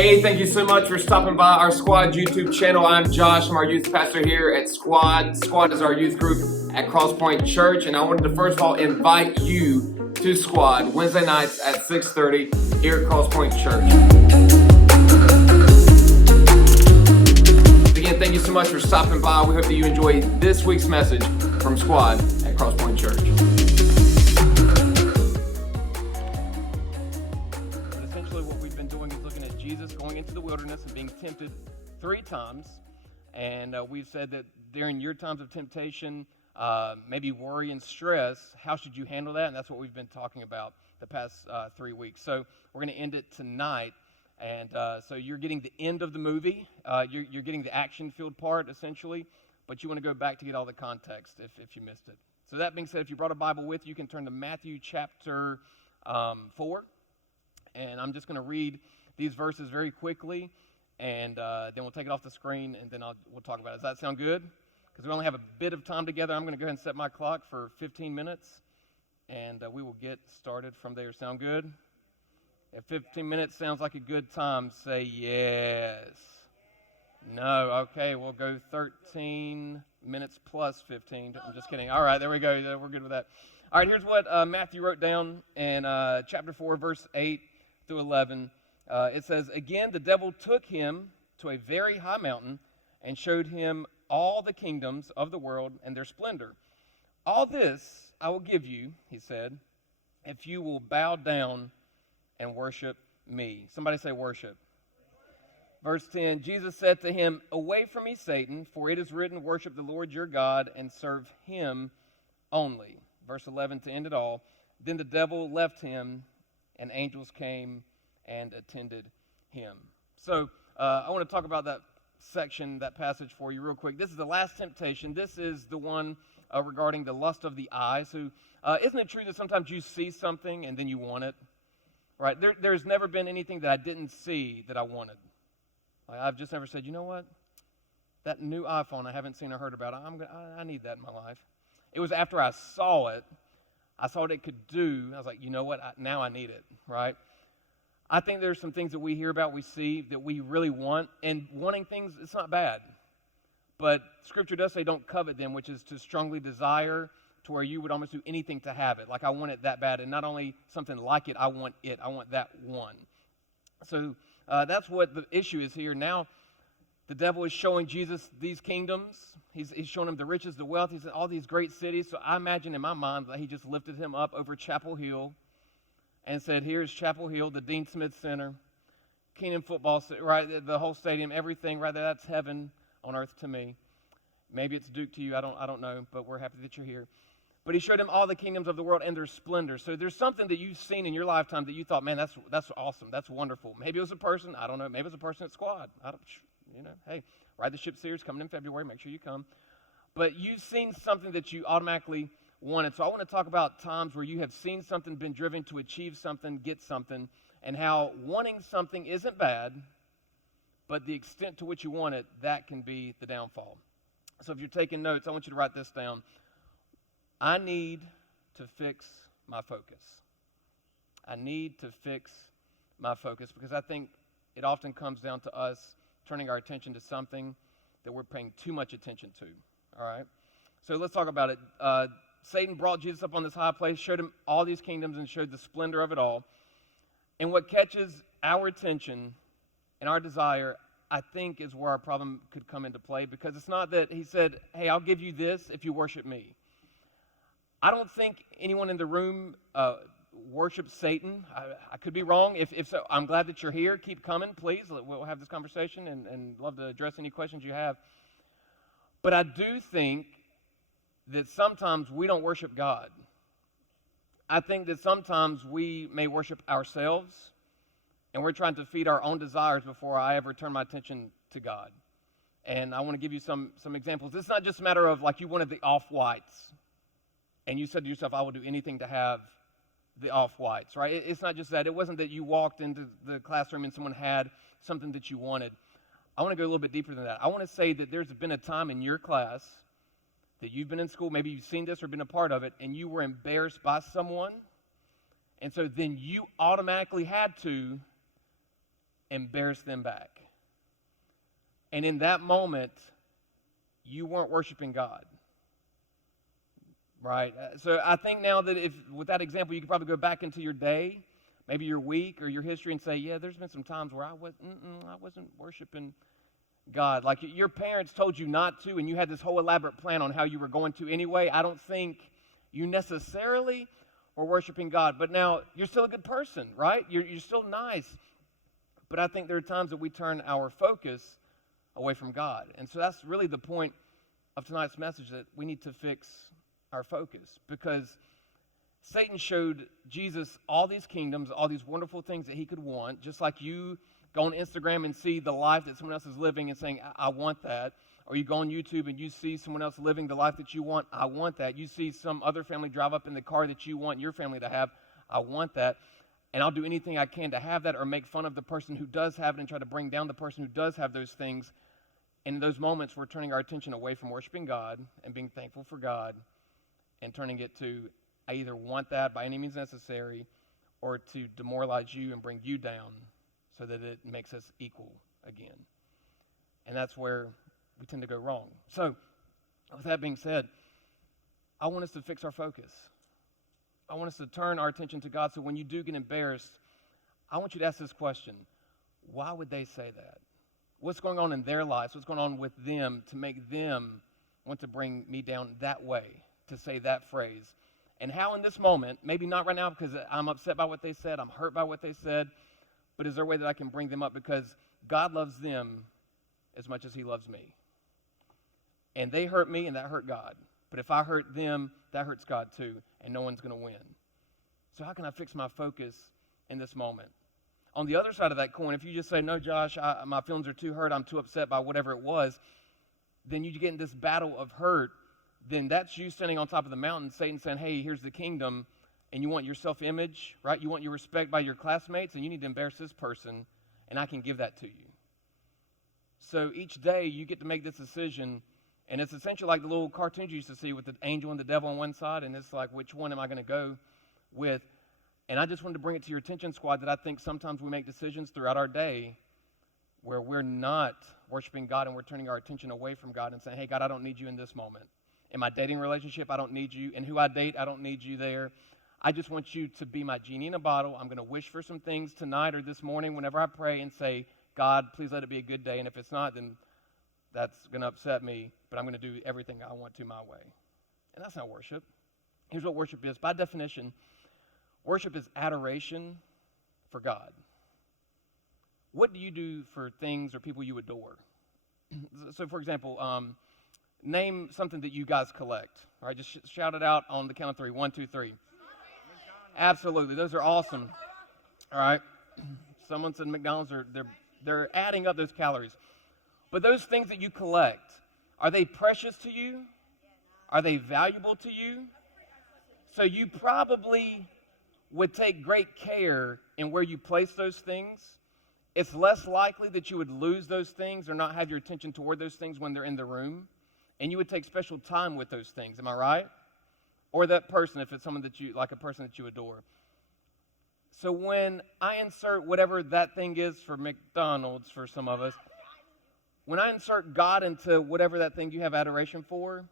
Hey, thank you so much for stopping by our Squad YouTube channel. I'm Josh. I'm our youth pastor here at Squad. Squad is our youth group at Crosspoint Church, and I wanted to first of all invite you to Squad Wednesday nights at 6:30 here at Crosspoint Church. Again, thank you so much for stopping by. We hope that you enjoy this week's message from Squad at Crosspoint Church. Going into the wilderness and being tempted 3 times, and we've said that during your times of temptation, maybe worry and stress, how should you handle that? And that's what we've been talking about the past 3 weeks. So we're going to end it tonight, and so you're getting the end of the movie. You're getting the action-filled part, essentially, but you want to go back to get all the context if you missed it. So that being said, if you brought a Bible with you, you can turn to Matthew chapter 4, and I'm just going to read these verses very quickly, and then we'll take it off the screen, and then we'll talk about it. Does that sound good? Because we only have a bit of time together. I'm going to go ahead and set my clock for 15 minutes, and we will get started from there. Sound good? If 15 minutes sounds like a good time, say yes. No? Okay, we'll go 13 minutes plus 15. I'm just kidding. All right, there we go. We're good with that. All right, here's what Matthew wrote down in chapter 4, verse 8 through 11. It says, "Again, the devil took him to a very high mountain and showed him all the kingdoms of the world and their splendor. All this I will give you," he said, "if you will bow down and worship me." Somebody say worship. Verse 10, Jesus said to him, "Away from me, Satan, for it is written, worship the Lord your God and serve him only." Verse 11, to end it all, "Then the devil left him, and angels came and attended him." So I want to talk about that section, that passage for you real quick. This is the last temptation. This is the one regarding the lust of the eye. So isn't it true that sometimes you see something and then you want it? Right? There's never been anything that I didn't see that I wanted. Like, I've just never said, you know what? That new iPhone I haven't seen or heard about, I need that in my life. It was after I saw it could do. I was like, you know what? Now I need it, right? I think there's some things that we hear about, we see, that we really want, and wanting things, it's not bad. But Scripture does say don't covet them, which is to strongly desire to where you would almost do anything to have it. Like, I want it that bad, and not only something like it, I want that one. So that's what the issue is here. Now, the devil is showing Jesus these kingdoms. He's showing him the riches, the wealth. He's in all these great cities. So I imagine in my mind that he just lifted him up over Chapel Hill and said, here's Chapel Hill, the Dean Smith Center, Keenan football, right, the whole stadium, everything right there, that's heaven on earth to me. Maybe it's Duke to you, I don't know, but we're happy that you're here. But he showed him all the kingdoms of the world and their splendor. So there's something that you've seen in your lifetime that you thought, man, that's awesome, that's wonderful. Maybe it was a person, I don't know, maybe it was a person at Squad. Hey, Ride the Ship series coming in February, make sure you come. But you've seen something that you automatically wanted. So I want to talk about times where you have seen something, been driven to achieve something, get something, and how wanting something isn't bad, but the extent to which you want it, that can be the downfall. So if you're taking notes, I want you to write this down. I need to fix my focus. I need to fix my focus, because I think it often comes down to us turning our attention to something that we're paying too much attention to. All right? So let's talk about it. Satan brought Jesus up on this high place, showed him all these kingdoms, and showed the splendor of it all. And what catches our attention and our desire, I think, is where our problem could come into play, because it's not that he said, hey, I'll give you this if you worship me. I don't think anyone in the room worships Satan. I could be wrong. If so, I'm glad that you're here. Keep coming, please. We'll have this conversation and love to address any questions you have. But I do think that sometimes we don't worship God. I think that sometimes we may worship ourselves, and we're trying to feed our own desires before I ever turn my attention to God. And I want to give you some examples. It's not just a matter of, like, you wanted the off-whites, and you said to yourself, I will do anything to have the off-whites, right? It's not just that. It wasn't that you walked into the classroom and someone had something that you wanted. I want to go a little bit deeper than that. I want to say that there's been a time in your class that you've been in school, maybe you've seen this or been a part of it, and you were embarrassed by someone, and so then you automatically had to embarrass them back. And in that moment, you weren't worshiping God. Right? So I think now that if, with that example, you could probably go back into your day, maybe your week or your history and say, yeah, there's been some times where I wasn't worshiping God. Like your parents told you not to, and you had this whole elaborate plan on how you were going to anyway. I don't think you necessarily were worshiping God. But now, you're still a good person, right? You're still nice. But I think there are times that we turn our focus away from God. And so that's really the point of tonight's message, that we need to fix our focus, because Satan showed Jesus all these kingdoms, all these wonderful things that he could want, just like you go on Instagram and see the life that someone else is living and saying, I want that. Or you go on YouTube and you see someone else living the life that you want, I want that. You see some other family drive up in the car that you want your family to have, I want that. And I'll do anything I can to have that, or make fun of the person who does have it and try to bring down the person who does have those things. And in those moments, we're turning our attention away from worshiping God and being thankful for God, and turning it to, I either want that by any means necessary, or to demoralize you and bring you down so that it makes us equal again. And that's where we tend to go wrong. So, with that being said, I want us to fix our focus. I want us to turn our attention to God, so when you do get embarrassed, I want you to ask this question: why would they say that? What's going on in their lives? What's going on with them to make them want to bring me down that way, to say that phrase? And how in this moment, maybe not right now because I'm upset by what they said, I'm hurt by what they said, but is there a way that I can bring them up? Because God loves them as much as he loves me. And they hurt me, and that hurt God. But if I hurt them, that hurts God too, and no one's going to win. So how can I fix my focus in this moment? On the other side of that coin, if you just say, no, Josh, my feelings are too hurt, I'm too upset by whatever it was, then you get in this battle of hurt. Then that's you standing on top of the mountain, Satan saying, hey, here's the kingdom, and you want your self-image, right? You want your respect by your classmates, and you need to embarrass this person, and I can give that to you. So each day you get to make this decision, and it's essentially like the little cartoons you used to see with the angel and the devil on one side, and it's like, which one am I going to go with? And I just wanted to bring it to your attention, squad, that I think sometimes we make decisions throughout our day where we're not worshiping God, and we're turning our attention away from God and saying, hey, God, I don't need you in this moment. In my dating relationship, I don't need you. In who I date, I don't need you there. I just want you to be my genie in a bottle. I'm going to wish for some things tonight or this morning whenever I pray and say, God, please let it be a good day. And if it's not, then that's going to upset me, but I'm going to do everything I want to my way. And that's not worship. Here's what worship is. By definition, worship is adoration for God. What do you do for things or people you adore? So, for example, name something that you guys collect. All right, just shout it out on the count of three. 1, 2, 3. Absolutely, those are awesome. All right, someone said McDonald's. They're adding up those calories. But those things that you collect, are they precious to you? Are they valuable to you? So you probably would take great care in where you place those things. It's less likely that you would lose those things or not have your attention toward those things when they're in the room. And you would take special time with those things. Am I right? Or that person, if it's someone that you, like a person that you adore. So when I insert whatever that thing is for McDonald's for some of us, when I insert God into whatever that thing you have adoration for,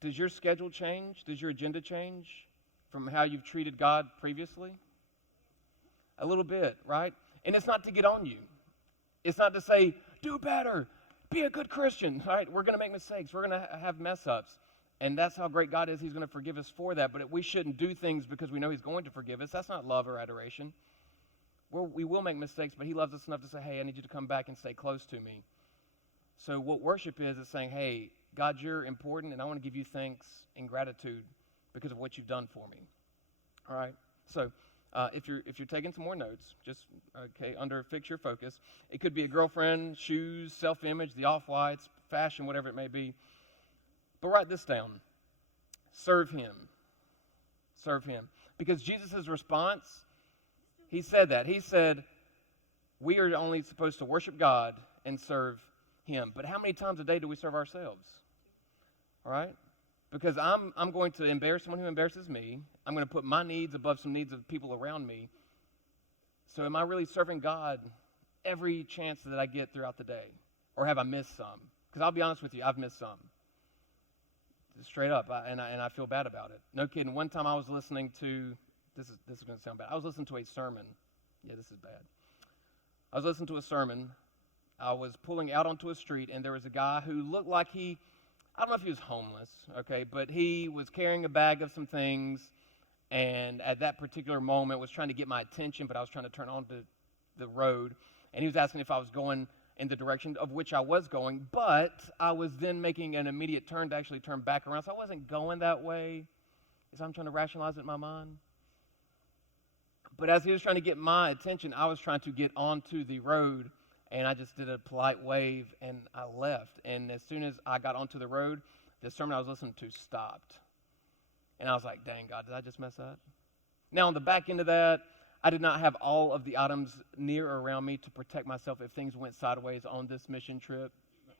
does your schedule change? Does your agenda change from how you've treated God previously? A little bit, right? And it's not to get on you. It's not to say, do better, be a good Christian, right? We're going to make mistakes. We're going to have mess-ups. And that's how great God is. He's going to forgive us for that. But we shouldn't do things because we know he's going to forgive us. That's not love or adoration. We will make mistakes, but he loves us enough to say, hey, I need you to come back and stay close to me. So what worship is saying, hey, God, you're important, and I want to give you thanks and gratitude because of what you've done for me. All right? So if you're taking some more notes, just, under fix your focus. It could be a girlfriend, shoes, self-image, the off-whites, fashion, whatever it may be. But write this down. Serve him. Serve him. Because Jesus' response, he said that. He said, we are only supposed to worship God and serve him. But how many times a day do we serve ourselves? All right? Because I'm going to embarrass someone who embarrasses me. I'm going to put my needs above some needs of people around me. So am I really serving God every chance that I get throughout the day? Or have I missed some? Because I'll be honest with you, I've missed some. Straight up, and I feel bad about it. No kidding. One time I was listening to, this is going to sound bad. I was listening to a sermon. Yeah, this is bad. I was listening to a sermon. I was pulling out onto a street, and there was a guy who looked like I don't know if he was homeless, okay, but he was carrying a bag of some things, and at that particular moment was trying to get my attention, but I was trying to turn onto the road, and he was asking if I was going in the direction of which I was going, but I was then making an immediate turn to actually turn back around, so I wasn't going that way, because I'm trying to rationalize it in my mind. But as he was trying to get my attention, I was trying to get onto the road, and I just did a polite wave, and I left. And as soon as I got onto the road, the sermon I was listening to stopped. And I was like, dang, God, did I just mess up? Now, on the back end of that, I did not have all of the items near or around me to protect myself if things went sideways on this mission trip,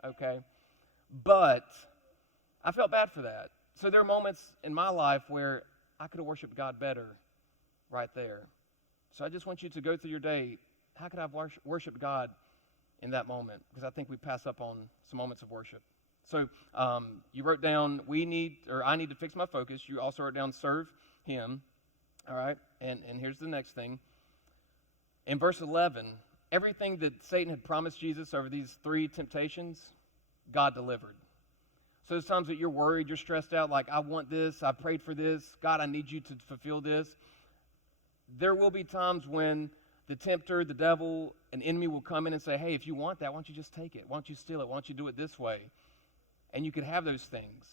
okay? But I felt bad for that. So there are moments in my life where I could have worshiped God better right there. So I just want you to go through your day. How could I have worshiped God in that moment? Because I think we pass up on some moments of worship. So you wrote down, I need to fix my focus. You also wrote down, serve him. All right, and here's the next thing. In verse 11, everything that Satan had promised Jesus over these 3 temptations, God delivered. So there's times that you're worried, you're stressed out, like, I want this, I prayed for this, God, I need you to fulfill this. There will be times when the tempter, the devil, an enemy will come in and say, hey, if you want that, why don't you just take it? Why don't you steal it? Why don't you do it this way? And you could have those things.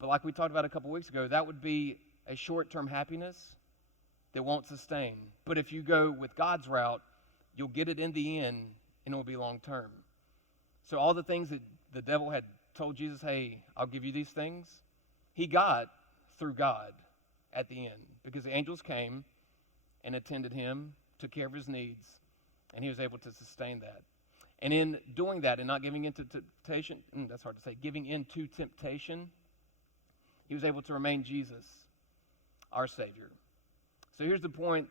But like we talked about a couple weeks ago, that would be a short-term happiness that won't sustain. But if you go with God's route, you'll get it in the end, and it will be long-term. So all the things that the devil had told Jesus, hey, I'll give you these things, he got through God at the end, because the angels came and attended him, took care of his needs, and he was able to sustain that. And in doing that and not giving into temptation, that's hard to say, giving into temptation, he was able to remain Jesus, our Savior. So here's the point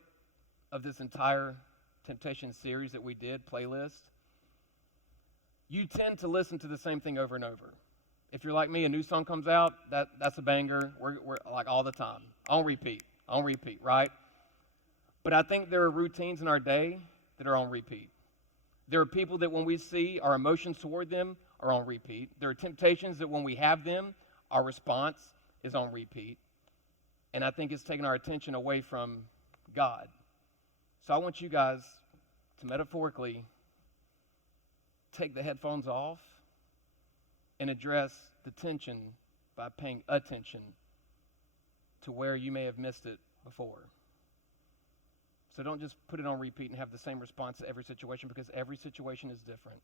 of this entire temptation series that we did, playlist. You tend to listen to the same thing over and over. If you're like me, a new song comes out, that's a banger. We're like all the time. On repeat, right? But I think there are routines in our day that are on repeat. There are people that when we see, our emotions toward them are on repeat. There are temptations that when we have them, our response is on repeat. And I think it's taking our attention away from God. So I want you guys to metaphorically take the headphones off and address the tension by paying attention to where you may have missed it before. So don't just put it on repeat and have the same response to every situation, because every situation is different.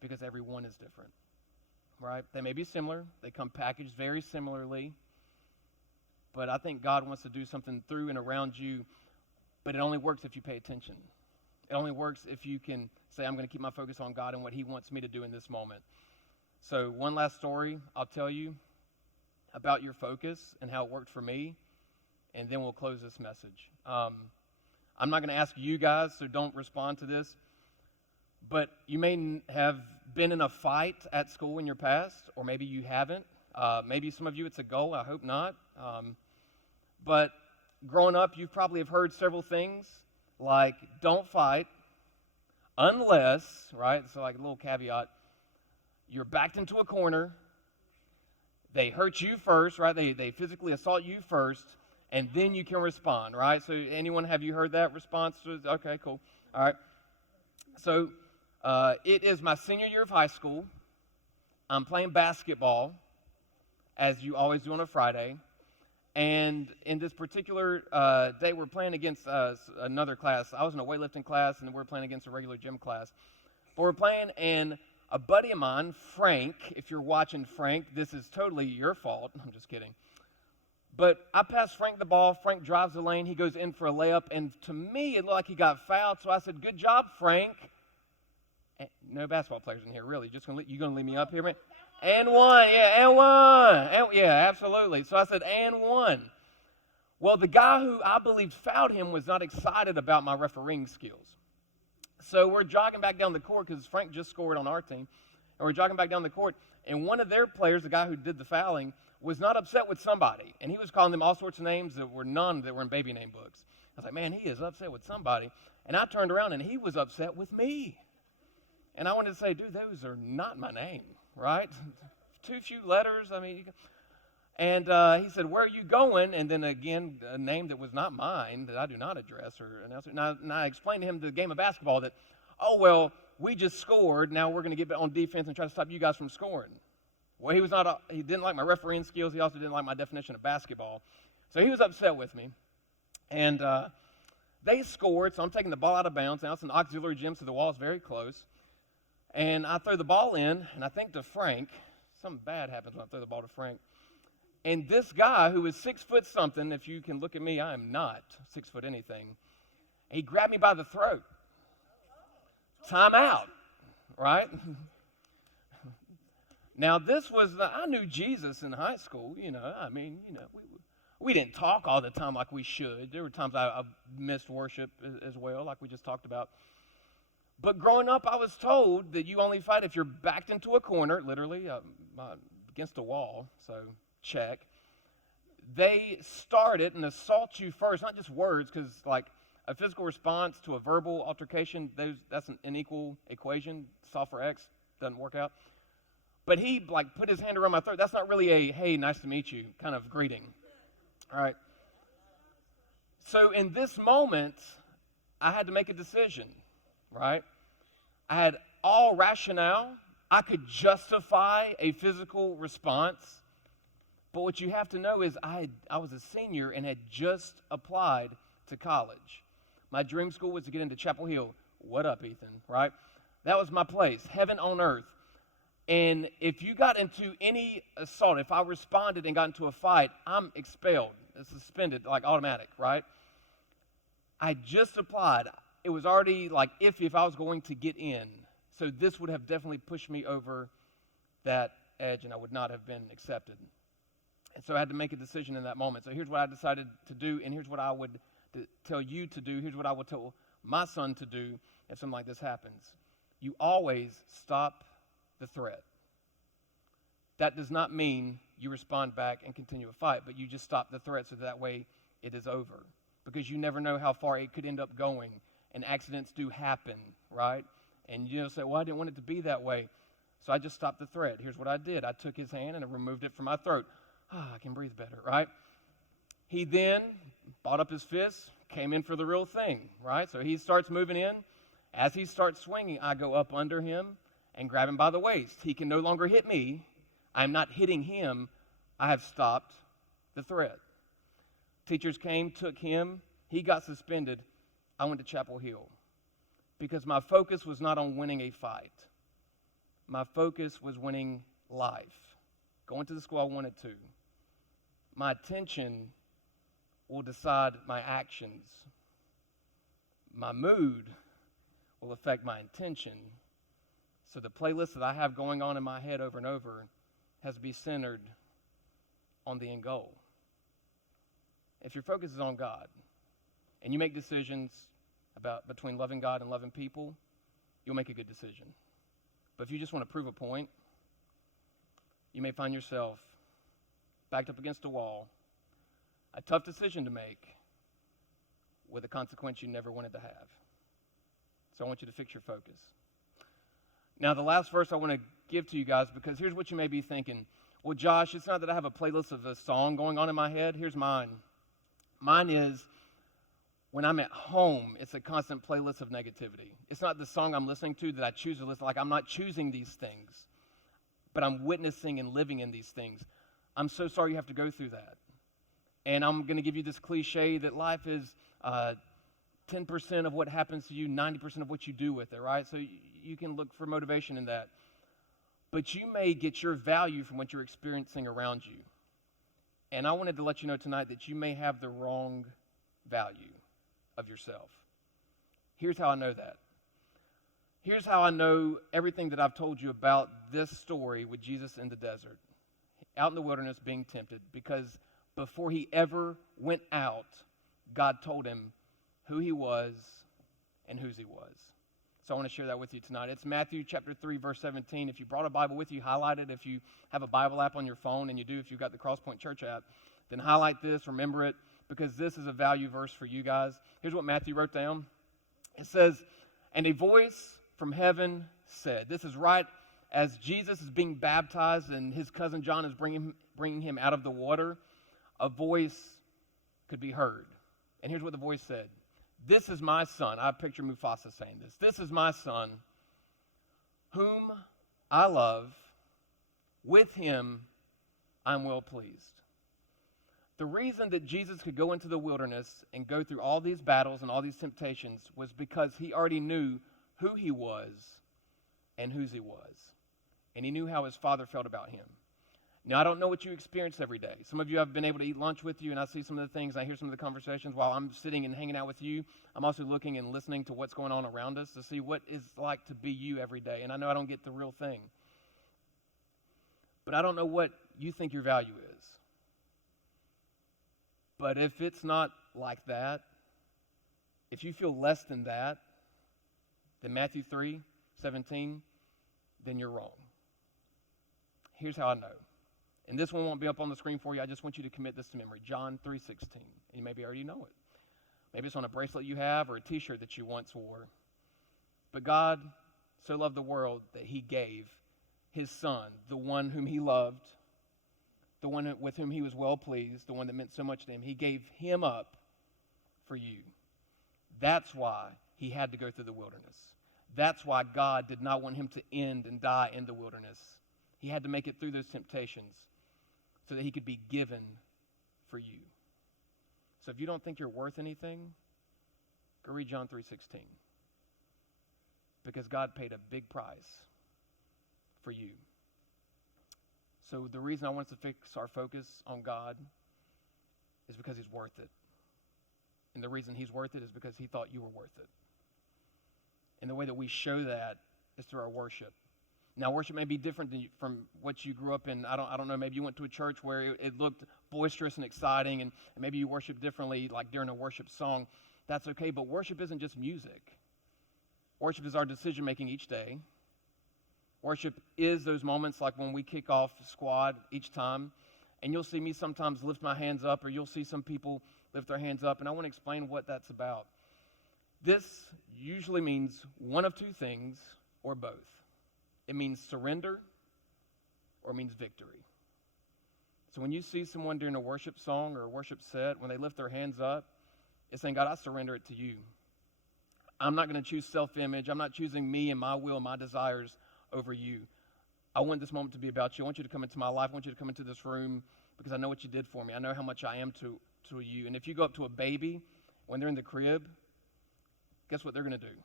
Because everyone is different. Right? They may be similar. They come packaged very similarly. But I think God wants to do something through and around you, but it only works if you pay attention. It only works if you can say, I'm going to keep my focus on God and what he wants me to do in this moment. So one last story I'll tell you about your focus and how it worked for me, and then we'll close this message. I'm not going to ask you guys, so don't respond to this, but you may have been in a fight at school in your past, or maybe you haven't. Maybe some of you it's a goal, I hope not. But growing up, you probably have heard several things like, don't fight unless, right, so like a little caveat, you're backed into a corner, they hurt you first, right, they physically assault you first, and then you can respond, right? So anyone, have you heard that response? Okay, cool. All right. So it is my senior year of high school. I'm playing basketball, as you always do on a Friday. And in this particular day, we're playing against another class. I was in a weightlifting class, and we're playing against a regular gym class. But we're playing, and a buddy of mine, Frank, if you're watching, Frank, this is totally your fault. I'm just kidding. But I passed Frank the ball. Frank drives the lane. He goes in for a layup. And to me, it looked like he got fouled. So I said, good job, Frank. And no basketball players in here, really. You going to leave me up here, man? And one. Yeah, absolutely. So I said, and one. Well, the guy who I believed fouled him was not excited about my refereeing skills. So we're jogging back down the court because Frank just scored on our team. And we're jogging back down the court. And one of their players, the guy who did the fouling, was not upset with somebody. And he was calling them all sorts of names that were none that were in baby name books. I was like, man, he is upset with somebody. And I turned around and he was upset with me. And I wanted to say, dude, those are not my name, right? Too few letters. I mean, and he said, where are you going? And then again, a name that was not mine that I do not address or announce. And I explained to him the game of basketball that, oh, well, we just scored. Now we're going to get on defense and try to stop you guys from scoring. Well, he didn't like my refereeing skills. He also didn't like my definition of basketball. So he was upset with me. And they scored, so I'm taking the ball out of bounds. Now it's an auxiliary gym, so the wall's very close. And I throw the ball in, and I think to Frank. Something bad happens when I throw the ball to Frank. And this guy, who is 6 foot something, if you can look at me, I am not 6 foot anything. He grabbed me by the throat. Time out, right? Now, I knew Jesus in high school, we didn't talk all the time like we should. There were times I missed worship as well, like we just talked about. But growing up, I was told that you only fight if you're backed into a corner, literally, against a wall, so check. They start it and assault you first, not just words, because like a physical response to a verbal altercation, that's an unequal equation. Solve for X, doesn't work out. But he put his hand around my throat. That's not really a, hey, nice to meet you kind of greeting. All right. So in this moment, I had to make a decision, right? I had all rationale. I could justify a physical response. But what you have to know is I was a senior and had just applied to college. My dream school was to get into Chapel Hill. What up, Ethan, right? That was my place, heaven on earth. And if you got into any assault, if I responded and got into a fight, I'm expelled, suspended, automatic, right? I just applied. It was already iffy if I was going to get in. So this would have definitely pushed me over that edge and I would not have been accepted. And so I had to make a decision in that moment. So here's what I decided to do, and here's what I would tell you to do. Here's what I would tell my son to do if something like this happens. You always stop the threat. That does not mean you respond back and continue a fight, but you just stop the threat so that way it is over. Because you never know how far it could end up going, and accidents do happen, right? And you say, well, I didn't want it to be that way, so I just stopped the threat. Here's what I did. I took his hand and I removed it from my throat. I can breathe better, right? He then brought up his fist, came in for the real thing, right? So he starts moving in. As he starts swinging, I go up under him and grab him by the waist. He can no longer hit me. I'm not hitting him. I have stopped the threat. Teachers came, took him. He got suspended. I went to Chapel Hill because my focus was not on winning a fight. My focus was winning life, going to the school I wanted to. My attention will decide my actions. My mood will affect my intention. So the playlist that I have going on in my head over and over has to be centered on the end goal. If your focus is on God and you make decisions between loving God and loving people, you'll make a good decision. But if you just want to prove a point, you may find yourself backed up against a wall, a tough decision to make with a consequence you never wanted to have. So I want you to fix your focus. Now, the last verse I want to give to you guys, because here's what you may be thinking. Well, Josh, it's not that I have a playlist of a song going on in my head. Here's mine. Mine is, when I'm at home, it's a constant playlist of negativity. It's not the song I'm listening to that I choose to listen. I'm not choosing these things, but I'm witnessing and living in these things. I'm so sorry you have to go through that. And I'm going to give you this cliche that life is 10% of what happens to you, 90% of what you do with it, right? So you can look for motivation in that. But you may get your value from what you're experiencing around you. And I wanted to let you know tonight that you may have the wrong value of yourself. Here's how I know that. Here's how I know everything that I've told you about this story with Jesus in the desert, out in the wilderness being tempted, because before he ever went out, God told him who he was and whose he was. So I want to share that with you tonight. It's Matthew chapter 3, verse 17. If you brought a Bible with you, highlight it. If you have a Bible app on your phone, and you do if you've got the Crosspoint Church app, then highlight this, remember it, because this is a value verse for you guys. Here's what Matthew wrote down. It says, "And a voice from heaven said," this is right as Jesus is being baptized and his cousin John is bringing him out of the water, a voice could be heard. And here's what the voice said. "This is my son." I picture Mufasa saying this. "This is my son, whom I love. With him I'm well pleased." The reason that Jesus could go into the wilderness and go through all these battles and all these temptations was because he already knew who he was and whose he was. And he knew how his Father felt about him. Now, I don't know what you experience every day. Some of you have been able to eat lunch with you, and I see some of the things, I hear some of the conversations while I'm sitting and hanging out with you. I'm also looking and listening to what's going on around us to see what it's like to be you every day. And I know I don't get the real thing. But I don't know what you think your value is. But if it's not like that, if you feel less than that, than Matthew 3:17, then you're wrong. Here's how I know. And this one won't be up on the screen for you. I just want you to commit this to memory. John 3:16. And you maybe already know it. Maybe it's on a bracelet you have or a t-shirt that you once wore. "But God so loved the world that he gave his son, the one whom he loved, the one with whom he was well pleased, the one that meant so much to him. He gave him up for you." That's why he had to go through the wilderness. That's why God did not want him to end and die in the wilderness. He had to make it through those temptations so that he could be given for you. So if you don't think you're worth anything, go read John 3:16. Because God paid a big price for you. So the reason I want us to fix our focus on God is because he's worth it. And the reason he's worth it is because he thought you were worth it. And the way that we show that is through our worship. Now, worship may be different from what you grew up in. I don't know, maybe you went to a church where it looked boisterous and exciting, and maybe you worship differently, like during a worship song. That's okay, but worship isn't just music. Worship is our decision-making each day. Worship is those moments like when we kick off squad each time, and you'll see me sometimes lift my hands up, or you'll see some people lift their hands up, and I want to explain what that's about. This usually means one of two things, or both. It means surrender, or it means victory. So when you see someone during a worship song or a worship set, when they lift their hands up, it's saying, "God, I surrender it to you. I'm not going to choose self-image. I'm not choosing me and my will, my desires over you. I want this moment to be about you. I want you to come into my life. I want you to come into this room because I know what you did for me. I know how much I am to you." And if you go up to a baby when they're in the crib, guess what they're going to do?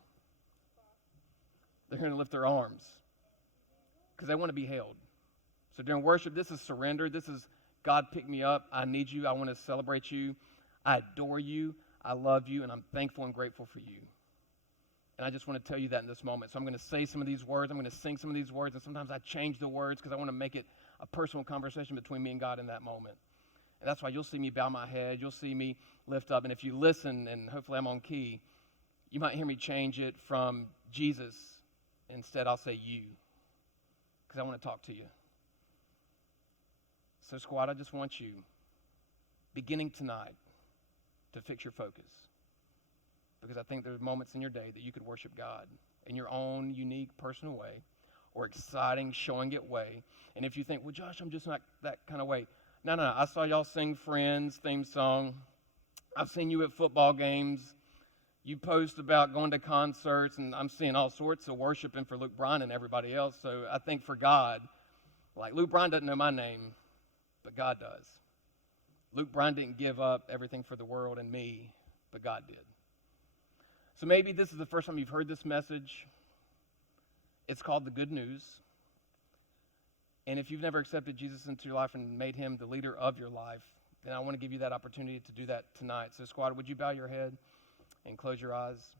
They're going to lift their arms because they want to be held. So during worship, this is surrender. This is, God, pick me up. I need you. I want to celebrate you. I adore you. I love you, and I'm thankful and grateful for you. And I just want to tell you that in this moment. So I'm going to say some of these words. I'm going to sing some of these words, and sometimes I change the words because I want to make it a personal conversation between me and God in that moment. And that's why you'll see me bow my head. You'll see me lift up. And if you listen, and hopefully I'm on key, you might hear me change it from Jesus. Instead, I'll say you, because I want to talk to you. So, squad, I just want you, beginning tonight, to fix your focus. Because I think there's moments in your day that you could worship God in your own unique, personal way, or exciting, showing it way. And if you think, "Well, Josh, I'm just not that kind of way." No. I saw y'all sing Friends theme song. I've seen you at football games. You post about going to concerts, and I'm seeing all sorts of worshiping for Luke Bryan and everybody else. So I think for God, like Luke Bryan doesn't know my name, but God does. Luke Bryan didn't give up everything for the world and me, but God did. So maybe this is the first time you've heard this message. It's called The Good News. And if you've never accepted Jesus into your life and made him the leader of your life, then I want to give you that opportunity to do that tonight. So, squad, would you bow your head and close your eyes?